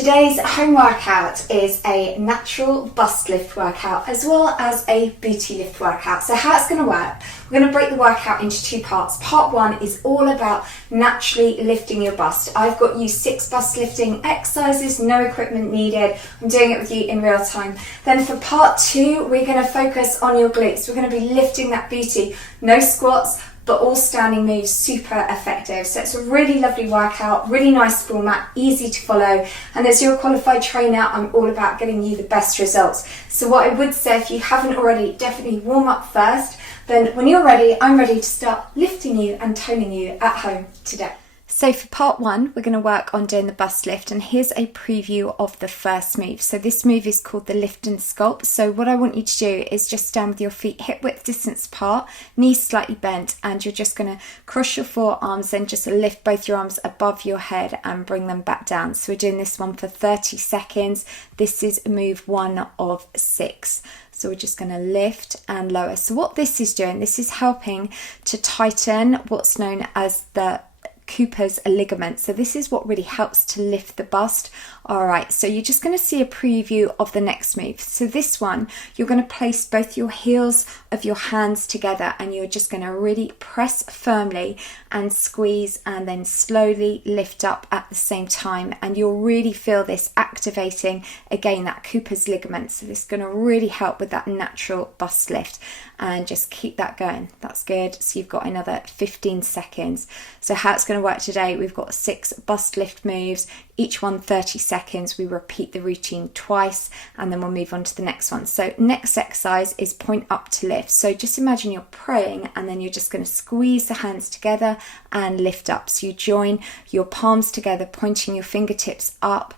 Today's home workout is a natural bust lift workout as well as a booty lift workout. So how it's going to work, we're going to break the workout into two parts. Part one is all about naturally lifting your bust. I've got you 6 bust lifting exercises, no equipment needed. I'm doing it with you in real time. Then for part two, we're going to focus on your glutes. We're going to be lifting that booty, no squats, but all standing moves, super effective. So it's a really lovely workout, really nice format, easy to follow. And as your qualified trainer, I'm all about getting you the best results. So what I would say, if you haven't already, definitely warm up first. Then when you're ready, I'm ready to start lifting you and toning you at home today. So for part one, we're going to work on doing the bust lift, and here's a preview of the first move. So this move is called the lift and sculpt. So what I want you to do is just stand with your feet hip width distance apart, knees slightly bent, and you're just going to cross your forearms, then just lift both your arms above your head and bring them back down. So we're doing this one for 30 seconds. This is move 1 of 6. So we're just going to lift and lower. So what this is doing, this is helping to tighten what's known as the Cooper's ligament. So this is what really helps to lift the bust. All right, so you're just going to see a preview of the next move. So this one, you're going to place both your heels of your hands together, and you're just going to really press firmly and squeeze, and then slowly lift up at the same time. And you'll really feel this activating again that Cooper's ligament. So this is going to really help with that natural bust lift, and just keep that going. That's good. So you've got another 15 seconds. So how it's going to work today, we've got 6 bust lift moves, each one 30 seconds. We repeat the routine twice, and then we'll move on to the next one. So next exercise is point up to lift. So just imagine you're praying, and then you're just going to squeeze the hands together and lift up. So you join your palms together, pointing your fingertips up.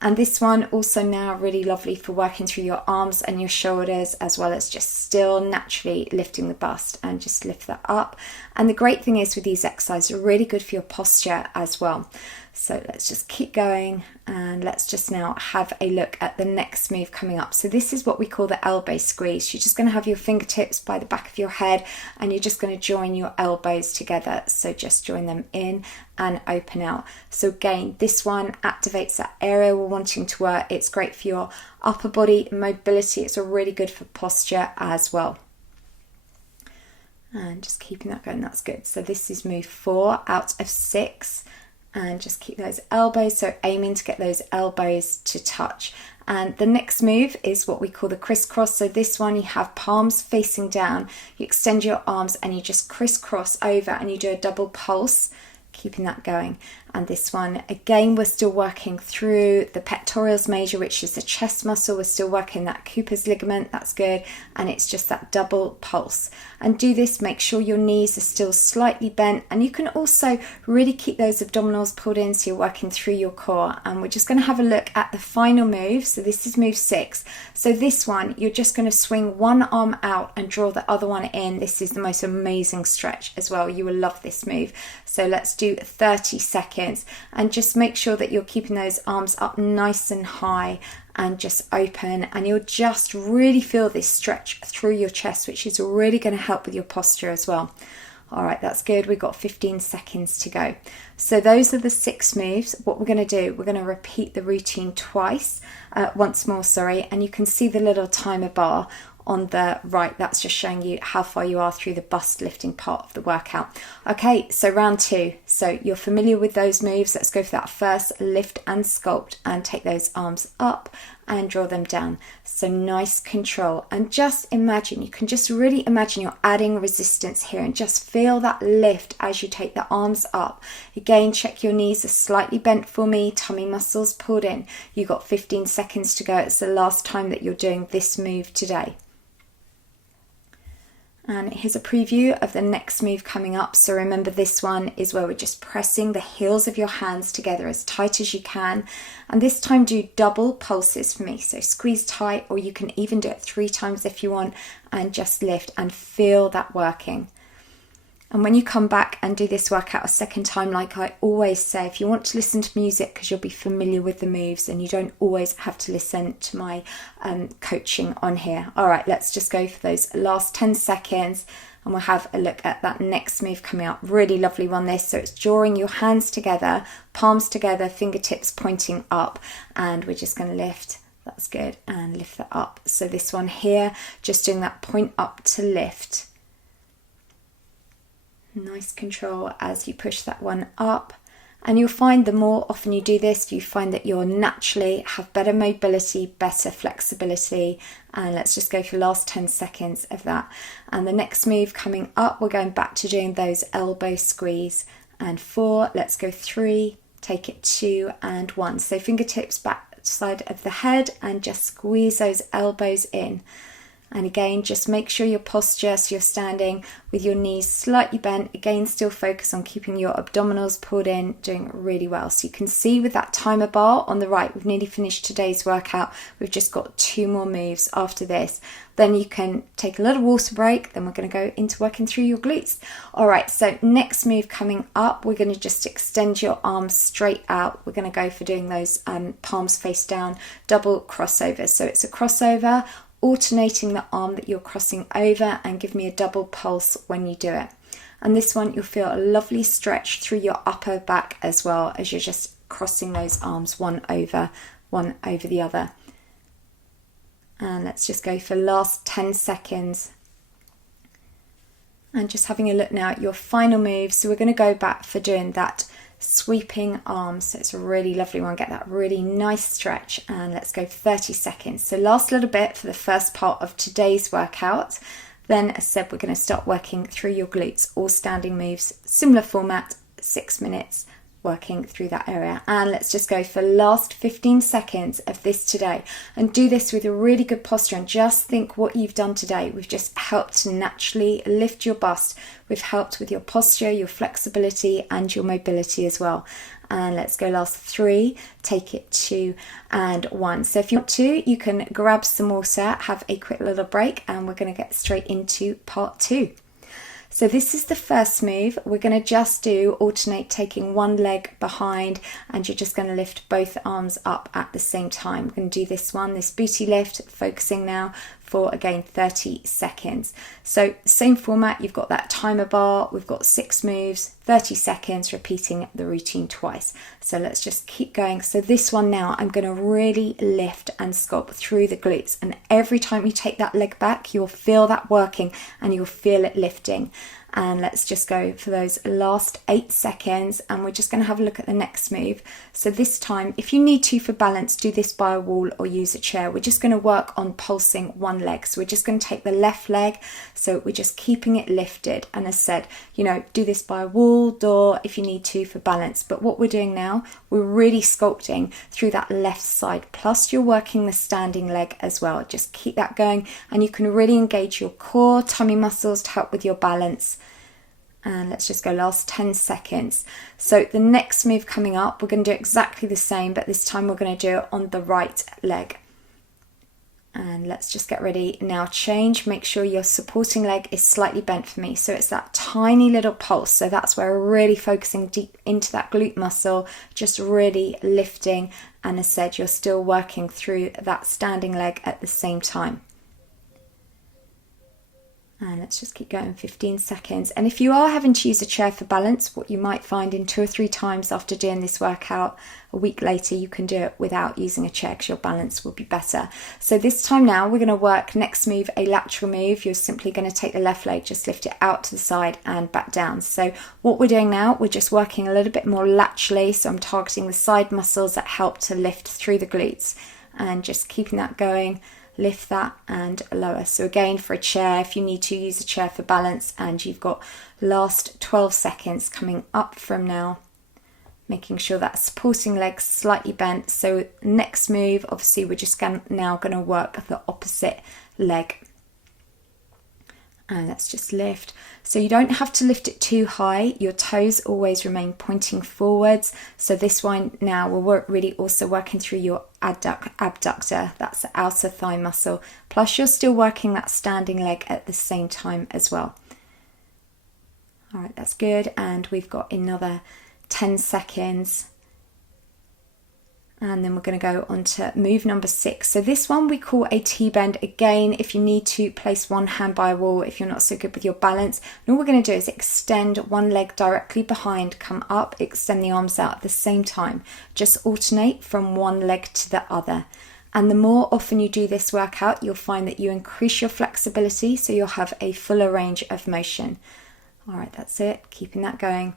And this one also now really lovely for working through your arms and your shoulders, as well as just still naturally lifting the bust, and just lift that up. And the great thing is with these exercises, they're really good for your posture as well. So let's just keep going, and let's just now have a look at the next move coming up. So this is what we call the elbow squeeze. You're just going to have your fingertips by the back of your head, and you're just going to join your elbows together. So just join them in and open out. So again, this one activates that area we're wanting to work. It's great for your upper body mobility. It's really good for posture as well. And just keeping that going, that's good. So this is move 4 out of 6. And just keep those elbows, so aiming to get those elbows to touch. And the next move is what we call the crisscross. So this one, you have palms facing down, you extend your arms, and you just crisscross over, and you do a double pulse, keeping that going. And this one, again, we're still working through the pectoralis major, which is the chest muscle. We're still working that Cooper's ligament. That's good. And it's just that double pulse. And do this, make sure your knees are still slightly bent. And you can also really keep those abdominals pulled in, so you're working through your core. And we're just going to have a look at the final move. So this is move 6. So this one, you're just going to swing one arm out and draw the other one in. This is the most amazing stretch as well. You will love this move. So let's do 30 seconds. And just make sure that you're keeping those arms up nice and high and just open, and you'll just really feel this stretch through your chest, which is really going to help with your posture as well. All right, that's good. We've got 15 seconds to go. So those are the 6 moves. What we're going to do, we're going to repeat the routine once more, and you can see the little timer bar on the right. That's just showing you how far you are through the bust lifting part of the workout. Okay, so round 2. So you're familiar with those moves. Let's go for that first lift and sculpt, and take those arms up and draw them down. So nice control, and just imagine, you can just really imagine you're adding resistance here, and just feel that lift as you take the arms up. Again, check your knees are slightly bent for me, tummy muscles pulled in. You've got 15 seconds to go. It's the last time that you're doing this move today. And here's a preview of the next move coming up. So remember, this one is where we're just pressing the heels of your hands together as tight as you can. And this time do double pulses for me. So squeeze tight, or you can even do it 3 times if you want, and just lift and feel that working. And when you come back and do this workout a second time, like I always say, if you want to listen to music, because you'll be familiar with the moves and you don't always have to listen to my coaching on here. All right, let's just go for those last 10 seconds. and we'll have a look at that next move coming up. Really lovely one this. So it's drawing your hands together, palms together, fingertips pointing up, and we're just going to lift. That's good, and lift that up. So this one here, just doing that point up to lift. Nice control as you push that one up. And you'll find the more often you do this, you find that you'll naturally have better mobility, better flexibility. And let's just go for the last 10 seconds of that. And the next move coming up, we're going back to doing those elbow squeeze. And 4, let's go 3, take it 2 and 1. So fingertips back side of the head and just squeeze those elbows in. And again, just make sure your posture, so you're standing with your knees slightly bent. Again, still focus on keeping your abdominals pulled in, doing really well. So you can see with that timer bar on the right, we've nearly finished today's workout. We've just got 2 more moves after this. Then you can take a little water break. Then we're going to go into working through your glutes. All right, so next move coming up, we're going to just extend your arms straight out. We're going to go for doing those palms face down, double crossovers. So it's a crossover, alternating the arm that you're crossing over, and give me a double pulse when you do it. And this one, you'll feel a lovely stretch through your upper back as well as you're just crossing those arms one over the other. And let's just go for last 10 seconds. And just having a look now at your final move. So we're going to go back for doing that sweeping arms. So it's a really lovely one. Get that really nice stretch, and let's go 30 seconds. So last little bit for the first part of today's workout. Then, as said, we're going to start working through your glutes, all standing moves, similar format, 6 minutes working through that area. And let's just go for the last 15 seconds of this today, and do this with a really good posture, and just think what you've done today. We've just helped to naturally lift your bust. We've helped with your posture, your flexibility and your mobility as well. And let's go last 3, take it 2 and 1. So if you want to, you can grab some water, have a quick little break, and we're going to get straight into part 2. So this is the first move. We're going to just alternate taking one leg behind, and you're just going to lift both arms up at the same time. We're going to do this one, this booty lift, focusing now for, again, 30 seconds. So same format, you've got that timer bar, we've got 6 moves, 30 seconds, repeating the routine twice. So let's just keep going. So this one now, I'm going to really lift and sculpt through the glutes. And every time you take that leg back, you'll feel that working and you'll feel it lifting. And let's just go for those last 8 seconds, and we're just going to have a look at the next move. So this time, if you need to for balance, do this by a wall or use a chair. We're just going to work on pulsing one leg. So we're just going to take the left leg, so we're just keeping it lifted. And as said, do this by a wall, door if you need to for balance. But what we're doing now, we're really sculpting through that left side, plus you're working the standing leg as well. Just keep that going, and you can really engage your core, tummy muscles to help with your balance. And let's just go last 10 seconds. So the next move coming up, we're going to do exactly the same, but this time we're going to do it on the right leg. And let's just get ready now. Change, make sure your supporting leg is slightly bent for me. So it's that tiny little pulse. So that's where we're really focusing deep into that glute muscle, just really lifting. And as said, you're still working through that standing leg at the same time. And let's just keep going, 15 seconds. And if you are having to use a chair for balance, what you might find in 2 or 3 times after doing this workout, a week later, you can do it without using a chair because your balance will be better. So this time now, we're going to work next move, a lateral move. You're simply going to take the left leg, just lift it out to the side and back down. So what we're doing now, we're just working a little bit more laterally. So I'm targeting the side muscles that help to lift through the glutes, and just keeping that going. Lift that and lower. So again, for a chair, if you need to use a chair for balance, and you've got last 12 seconds coming up from now, making sure that supporting leg's slightly bent. So next move, obviously we're just now going to work the opposite leg. And let's just lift. So you don't have to lift it too high. Your toes always remain pointing forwards. So this one now, we're really also working through your abductor. That's the outer thigh muscle. Plus you're still working that standing leg at the same time as well. All right, that's good. And we've got another 10 seconds. And then we're going to go on to move number 6. So this one we call a T-bend. Again, if you need to, place one hand by a wall if you're not so good with your balance. And all we're going to do is extend one leg directly behind, come up, extend the arms out at the same time. Just alternate from one leg to the other. And the more often you do this workout, you'll find that you increase your flexibility, so you'll have a fuller range of motion. All right, that's it. Keeping that going.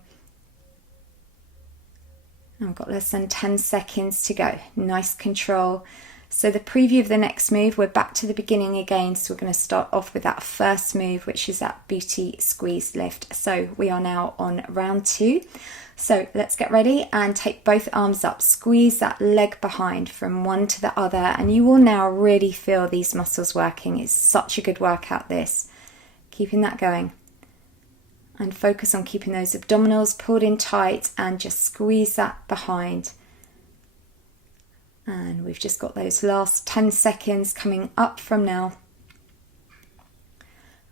I've got less than 10 seconds to go. Nice control. So the preview of the next move, we're back to the beginning again. So we're going to start off with that first move, which is that booty squeeze lift. So we are now on round 2. So let's get ready and take both arms up. Squeeze that leg behind from one to the other. And you will now really feel these muscles working. It's such a good workout, this. Keeping that going. And focus on keeping those abdominals pulled in tight and just squeeze that behind. And we've just got those last 10 seconds coming up from now.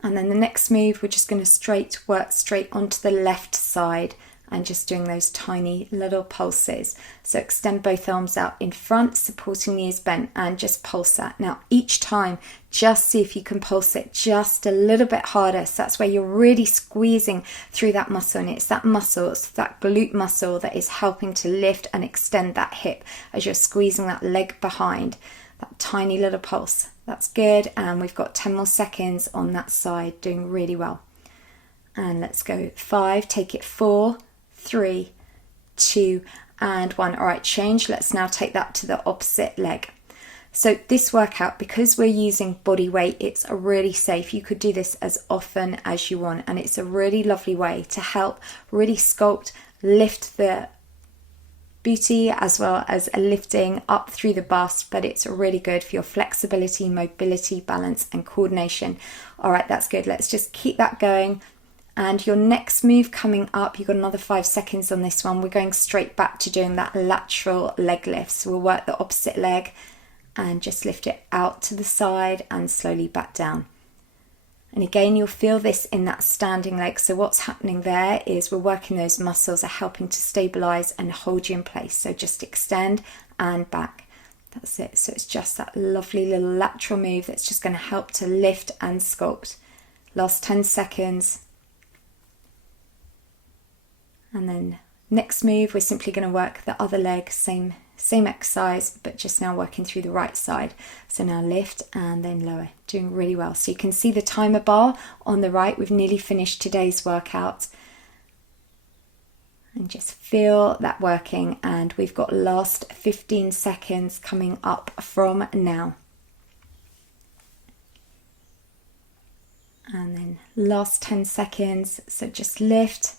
And then the next move, we're just going to work straight onto the left side and just doing those tiny little pulses. So extend both arms out in front, supporting the ears bent, and just pulse that. Now each time, just see if you can pulse it just a little bit harder. So that's where you're really squeezing through that muscle, and it's that muscle, it's that glute muscle that is helping to lift and extend that hip as you're squeezing that leg behind. That tiny little pulse. That's good, and we've got 10 more seconds on that side, doing really well. And let's go 5, take it 4, 3, 2, and 1. All right, change. Let's now take that to the opposite leg. So this workout, because we're using body weight, it's really safe. You could do this as often as you want, and it's a really lovely way to help really sculpt, lift the booty, as well as a lifting up through the bust, but it's really good for your flexibility, mobility, balance, and coordination. All right, that's good. Let's just keep that going. And your next move coming up, you've got another 5 seconds on this one. We're going straight back to doing that lateral leg lift. So we'll work the opposite leg and just lift it out to the side and slowly back down. And again, you'll feel this in that standing leg. So what's happening there is we're working those muscles are helping to stabilize and hold you in place. So just extend and back. That's it. So it's just that lovely little lateral move that's just going to help to lift and sculpt. Last 10 seconds. And then next move, we're simply going to work the other leg, same exercise, but just now working through the right side. So now lift and then lower, doing really well. So you can see the timer bar on the right. We've nearly finished today's workout. And just feel that working. And we've got last 15 seconds coming up from now. And then last 10 seconds. So just lift.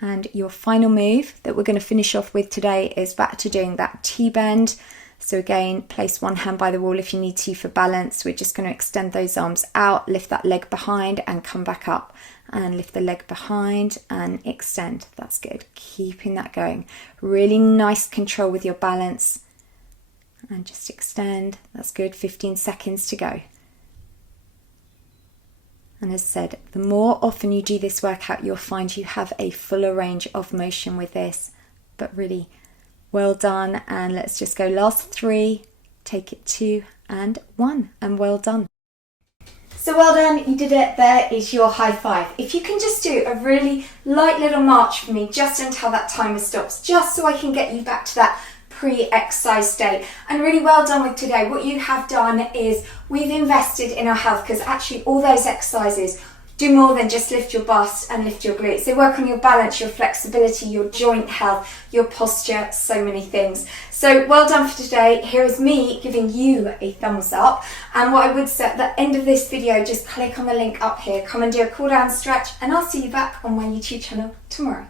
And your final move that we're going to finish off with today is back to doing that T-bend. So again, place one hand by the wall if you need to for balance. We're just going to extend those arms out, lift that leg behind and come back up. And lift the leg behind and extend. That's good. Keeping that going. Really nice control with your balance. And just extend. That's good. 15 seconds to go. And as said, the more often you do this workout, you'll find you have a fuller range of motion with this. But really well done. And let's just go last 3, take it 2 and 1, and well done. So well done, you did it. There is your high five. If you can just do a really light little march for me just until that timer stops, just so I can get you back to that pre-exercise state. And really well done with today. What you have done is we've invested in our health, because actually all those exercises do more than just lift your bust and lift your glutes. They work on your balance, your flexibility, your joint health, your posture, so many things. So well done for today. Here is me giving you a thumbs up. And what I would say at the end of this video, just click on the link up here, come and do a cool down stretch, and I'll see you back on my YouTube channel tomorrow.